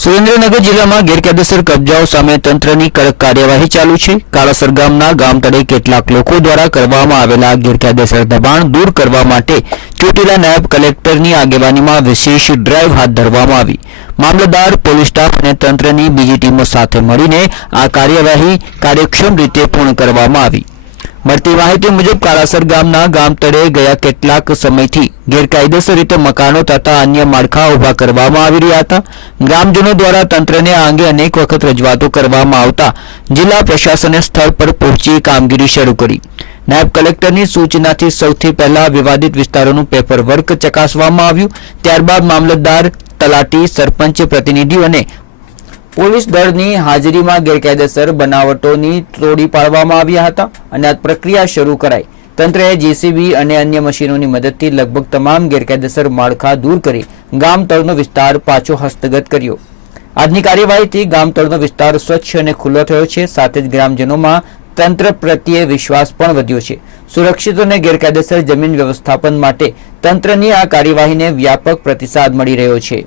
સુરેન્દ્રનગર જિલ્લામાં ગેરકાયદેસર કબજાઓ સામે તંત્રની કડક કાર્યવાહી ચાલુ છે। કાળાસર ગામના ગામ તળે કેટલાક લોકો દ્વારા કરવામાં આવેલા ગેરકાયદેસર દબાણ દૂર કરવા માટે ચોટીલા નાયબ કલેક્ટરની આગેવાનીમાં વિશેષ ડ્રાઈવ હાથ ધરવામાં આવી। મામલતદાર, પોલીસ સ્ટાફ અને તંત્રની બીજી ટીમો સાથે મળીને આ કાર્યવાહી કાર્યક્ષમ રીતે પૂર્ણ કરવામાં આવી। મળતી માહિતી મુજબ કાળાસર ગામના ગામ તળે ગયા કેટલાક સમયથી ગેરકાયદેસર રીતે મકાનો તથા અન્ય માળખા ઊભા કરવામાં આવી રહ્યા હતા। ગ્રામજનો દ્વારા તંત્રને આ અંગે અનેક વખત રજૂઆતો કરવામાં આવતા જિલ્લા પ્રશાસને સ્થળ પર પહોંચી કામગીરી શરૂ કરી। નાયબ કલેક્ટરની સૂચનાથી સૌથી પહેલા વિવાદિત વિસ્તારોનું પેપર વર્ક ચકાસવામાં આવ્યું। ત્યારબાદ મામલતદાર, તલાટી, સરપંચ પ્રતિનિધિઓ અને પોલીસ દળની હાજરીમાં ગેરકાયદેસર બનાવટોની તોડી પાડવામાં આવ્યા હતા અને આ પ્રક્રિયા શરૂ કરાઈ। તંત્રએ જેસીબી અને અન્ય મશીનોની મદદથી લગભગ તમામ ગેરકાયદેસર માળખા દૂર કરી ગામતળનો વિસ્તાર પાછો હસ્તગત કર્યો। આજની કાર્યવાહીથી ગામતળનો વિસ્તાર સ્વચ્છ અને ખુલ્લો થયો છે। સાથે જ ગ્રામજનોમાં તંત્ર પ્રત્યે વિશ્વાસ પણ વધ્યો છે। સુરક્ષિત અને ગેરકાયદેસર જમીન વ્યવસ્થાપન માટે તંત્રની આ કાર્યવાહીને વ્યાપક પ્રતિસાદ મળી રહ્યો છે।